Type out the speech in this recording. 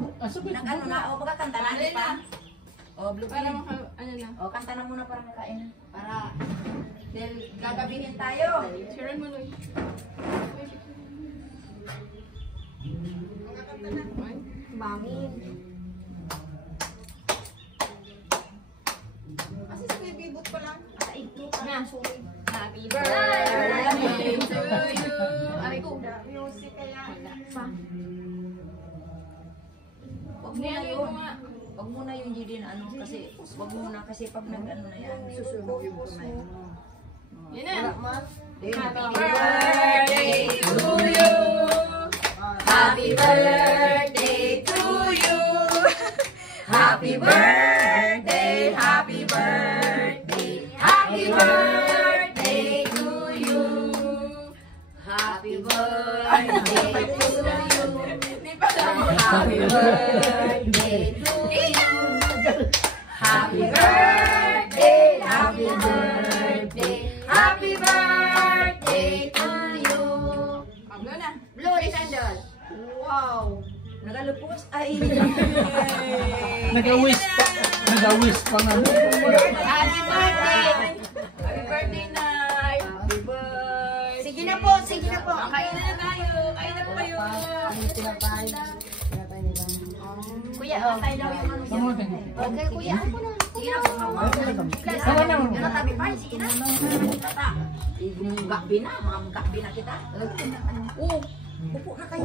Nag-ano na, o magkakanta na, di pa? O, blue Para pin. ano na. O, kanta na muna para makain. Para, dahil gagabihin tayo. Sharon mo nun. Mami. Kasi sa may bibot pa lang. Ito ka na, sorry. Happy birthday to you. Aray ko. Music kaya. Wag muna yun. Wag muna yung GD na ano, kasi, wag muna kasi pag nag-ano na yan, susunod yung kamay mo. Yan na. Happy Birthday to you. Happy birthday to you. Happy birthday, happy birthday, happy birthday to you. Happy birthday to you. Happy birthday to you. Happy birthday, happy birthday, happy birthday to you. Blow na. Blow the candle. Wow. Nagalupos. Ay! Nag-wish pa. Nag-wish pa nga. Happy birthday! Happy birthday, Nay! Happy birthday! Sige na po, sige na po. Kain na tayo! Kain na po kayo! Kuya, kain daw yung ano siya. Okay, kuya, ako na. Sige na po. Sama na. Yan na tabi pa. Sige na. Tata. Gakbi na. Mga gakbi na kita. Oo. Upo na kayo.